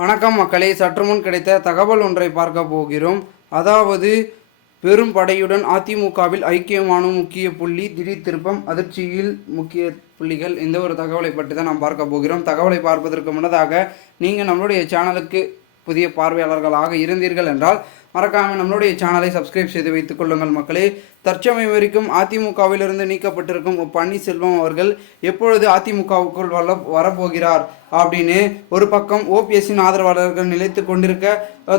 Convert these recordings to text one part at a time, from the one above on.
வணக்கம் மக்களே, சற்று முன் கிடைத்த தகவல் ஒன்றை பார்க்க போகிறோம். அதாவது பெரும் படையுடன் அதிமுகவில் ஐக்கியமான முக்கிய புள்ளி, திடீர் திருப்பம், அதிர்ச்சியில் முக்கிய புள்ளிகள். இந்த ஒரு தகவலை பற்றி தான் நாம் பார்க்க போகிறோம். தகவலை பார்ப்பதற்கு முன்னதாக நீங்கள் நம்மளுடைய சேனலுக்கு புதிய பார்வையாளர்களாக இருந்தீர்கள் என்றால் மறக்காமல் நம்மளுடைய சேனலை சப்ஸ்கிரைப் செய்து வைத்துக் கொள்ளுங்கள் மக்களே. தற்சமயம் வரைக்கும் அதிமுகவிலிருந்து நீக்கப்பட்டிருக்கும் பன்னீர்செல்வம் அவர்கள் எப்பொழுது அதிமுகவுக்குள் வரப்போகிறார் அப்படின்னு ஒரு பக்கம் ஓபிஎஸ்ஸின் ஆதரவாளர்கள் நினைத்து கொண்டிருக்க,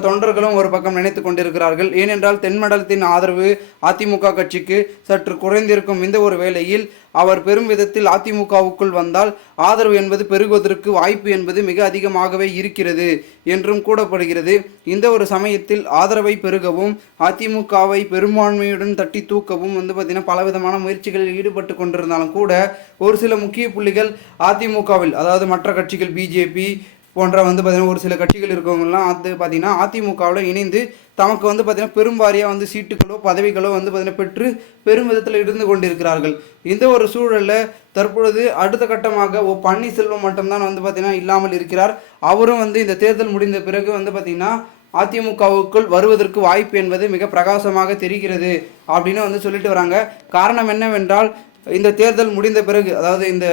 தொண்டர்களும் ஒரு பக்கம் நினைத்து கொண்டிருக்கிறார்கள். ஏனென்றால் தென்மண்டலத்தின் ஆதரவு அதிமுக கட்சிக்கு சற்று குறைந்திருக்கும் இந்த ஒரு வேளையில் அவர் பெரும் விதத்தில் அதிமுகவுக்குள் வந்தால் ஆதரவு என்பது பெருகுவதற்கு வாய்ப்பு என்பது மிக அதிகமாகவே இருக்கிறது என்றும் கூறப்படுகிறது. இந்த ஒரு சமயத்தில் ஆதரவை பெருகவும் அதிமுகவை பெரும்பான்மையுடன் தட்டி தூக்கவும் பார்த்திங்கன்னா பலவிதமான முயற்சிகளில் ஈடுபட்டு கொண்டிருந்தாலும் கூட ஒரு சில முக்கிய புள்ளிகள் அதிமுகவில், அதாவது மற்ற கட்சிகள் பிஜேபி போன்ற பார்த்திங்கன்னா ஒரு சில கட்சிகள் இருக்கவங்கலாம் பார்த்திங்கன்னா அதிமுகவில் இணைந்து தமக்கு பார்த்திங்கன்னா பெரும்பாரியாக சீட்டுகளோ பதவிகளோ பார்த்திங்கன்னா பெற்று பெரும் விதத்தில் இருந்து கொண்டிருக்கிறார்கள். இந்த ஒரு சூழலில் தற்பொழுது அடுத்த கட்டமாக பன்னீர்செல்வம் மட்டும்தான் பார்த்திங்கன்னா இல்லாமல் இருக்கிறார். அவரும் இந்த தேர்தல் முடிந்த பிறகு பார்த்திங்கன்னா அதிமுகவுக்குள் வருவதற்கு வாய்ப்பு என்பது மிக பிரகாசமாக தெரிகிறது அப்படின்னு சொல்லிட்டு வராங்க. காரணம் என்னவென்றால், இந்த தேர்தல் முடிந்த பிறகு, அதாவது இந்த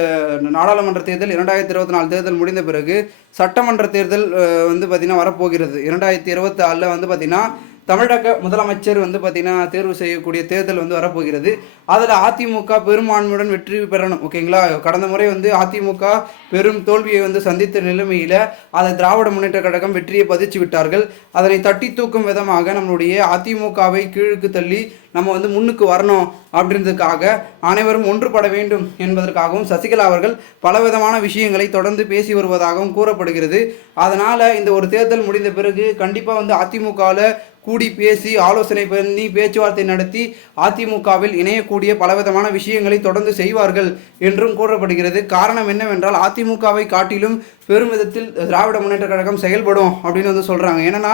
நாடாளுமன்ற தேர்தல் 2024 தேர்தல் முடிந்த பிறகு சட்டமன்ற தேர்தல் பார்த்திங்கன்னா வரப்போகிறது. 2024 பார்த்திங்கன்னா தமிழக முதலமைச்சர் பார்த்திங்கன்னா தேர்வு செய்யக்கூடிய தேர்தல் வரப்போகிறது. அதில் அதிமுக பெரும்பான்மையுடன் வெற்றி பெறணும். ஓகேங்களா? கடந்த முறை அதிமுக பெரும் தோல்வியை சந்தித்த நிலைமையில் அதை திராவிட முன்னேற்ற கழகம் வெற்றியை பதிச்சு விட்டார்கள். அதனை தட்டி தூக்கும் விதமாக நம்மளுடைய அதிமுகவை கீழுக்கு தள்ளி நம்ம முன்னுக்கு வரணும் அப்படின்றதுக்காக அனைவரும் ஒன்றுபட வேண்டும் என்பதற்காகவும் சசிகலா அவர்கள் பலவிதமான விஷயங்களை தொடர்ந்து பேசி வருவதாகவும் கூறப்படுகிறது. அதனால் இந்த ஒரு தேர்தல் முடிந்த பிறகு கண்டிப்பாக அதிமுகவில் கூடி பேசி ஆலோசனை பண்ணி பேச்சுவார்த்தை நடத்தி அதிமுகவில் இணையக்கூடிய பலவிதமான விஷயங்களை தொடர்ந்து செய்வார்கள் என்றும் கூறப்படுகிறது. காரணம் என்னவென்றால், அதிமுகவை காட்டிலும் பெரும் விதத்தில் திராவிட முன்னேற்ற கழகம் செயல்படும் அப்படின்னு சொல்கிறாங்க. ஏன்னா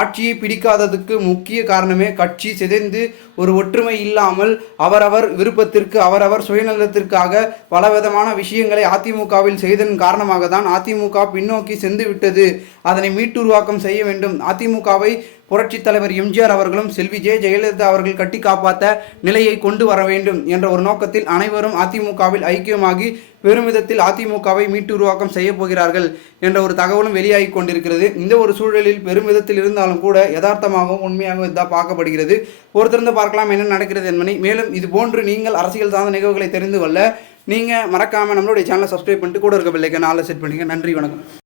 ஆட்சியை பிடிக்காததுக்கு முக்கிய காரணமே கட்சி சிதைந்து ஒரு ஒற்றுமை இல்லாமல் அவரவர் விருப்பத்திற்கு அவரவர் சுயநலத்திற்காக பலவிதமான விஷயங்களை அதிமுகவில் செய்ததன் காரணமாக தான் அதிமுக பின்னோக்கி சென்று விட்டது. அதனை மீட்டுருவாக்கம் செய்ய வேண்டும். அதிமுகவை புரட்சித் தலைவர் எம்ஜிஆர் அவர்களும் செல்வி ஜெயலலிதா அவர்கள் கட்டி காப்பாற்ற நிலையை கொண்டு வர வேண்டும் என்ற ஒரு நோக்கத்தில் அனைவரும் அதிமுகவில் ஐக்கியமாகி பெருமிதத்தில் அதிமுகவை மீட்டு உருவாக்கம் செய்ய போகிறார்கள் என்ற ஒரு தகவலும் வெளியாகி கொண்டிருக்கிறது. இந்த ஒரு சூழலில் பெருமிதத்தில் இருந்தாலும் கூட யதார்த்தமாகவும் உண்மையாகவும் இதாக பார்க்கப்படுகிறது. பொறுத்திருந்து பார்க்கலாம் என்ன நடக்கிறது என்பதை. மேலும் இது போன்று நீங்கள் அரசியல் சார்ந்த நிகழ்வுகளை தெரிந்து கொள்ள நீங்கள் மறக்காமல் நம்மளுடைய சேனலை சப்ஸ்கிரைப் பண்ணிட்டு கூட இருக்க பெல் ஐகானை ஆல்ல செட் பண்ணுங்க. நன்றி, வணக்கம்.